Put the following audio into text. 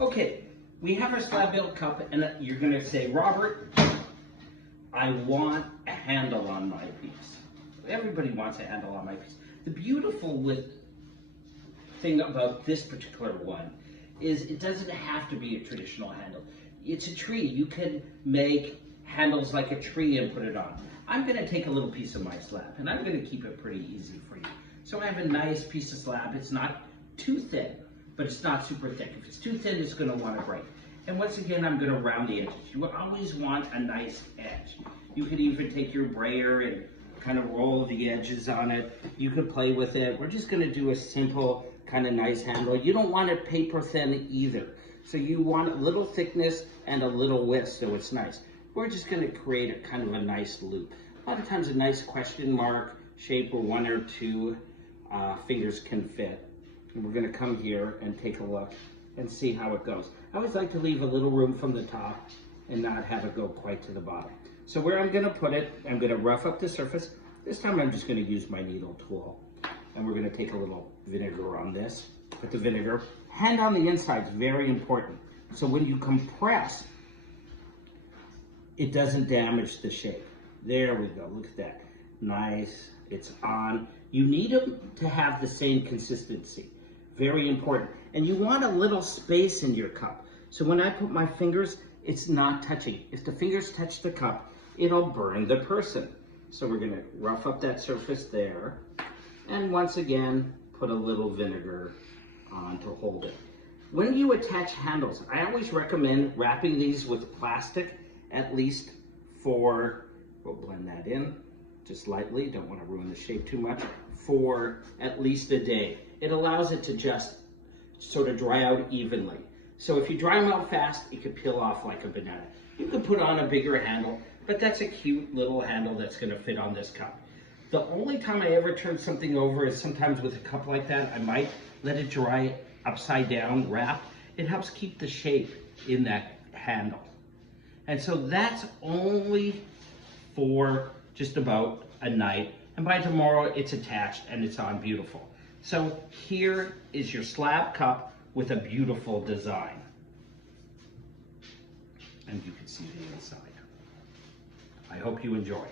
Okay, we have our slab built cup, and you're going to say, Robert, I want a handle on my piece. Everybody wants a handle on my piece. The beautiful thing about this particular one is it doesn't have to be a traditional handle. It's a tree. You can make handles like a tree and put it on. I'm going to take a little piece of my slab, and I'm going to keep it pretty easy for you. So I have a nice piece of slab. It's not too thin, but it's not super thick. If it's too thin, it's going to want to break. And once again, I'm going to round the edges. You always want a nice edge. You could even take your brayer and kind of roll the edges on it. You could play with it. We're just going to do a simple kind of nice handle. You don't want it paper thin either. So you want a little thickness and a little width, so it's nice. We're just going to create a kind of a nice loop. A lot of times a nice question mark shape where one or two fingers can fit. And we're going to come here and take a look and see how it goes. I always like to leave a little room from the top and not have it go quite to the bottom. So where I'm going to put it, I'm going to rough up the surface. This time I'm just going to use my needle tool. And we're going to take a little vinegar on this. Put the vinegar. Hand on the inside is very important. So when you compress, it doesn't damage the shape. There we go. Look at that. Nice. It's on. You need them to have the same consistency. Very important. And you want a little space in your cup. So when I put my fingers, it's not touching. If the fingers touch the cup, it'll burn the person. So we're going to rough up that surface there. And once again, put a little vinegar on to hold it. When you attach handles, I always recommend wrapping these with plastic, at least for, we'll blend that in just lightly, don't want to ruin the shape too much, for at least a day. It allows it to just sort of dry out evenly. So if you dry them out fast, it could peel off like a banana. You could put on a bigger handle, but that's a cute little handle that's going to fit on this cup. The only time I ever turn something over is sometimes with a cup like that, I might let it dry upside down, wrap. It helps keep the shape in that handle. And so that's only for just about a night. And by tomorrow, it's attached and it's on beautiful. So here is your slab cup with a beautiful design. And you can see the inside. I hope you enjoyed.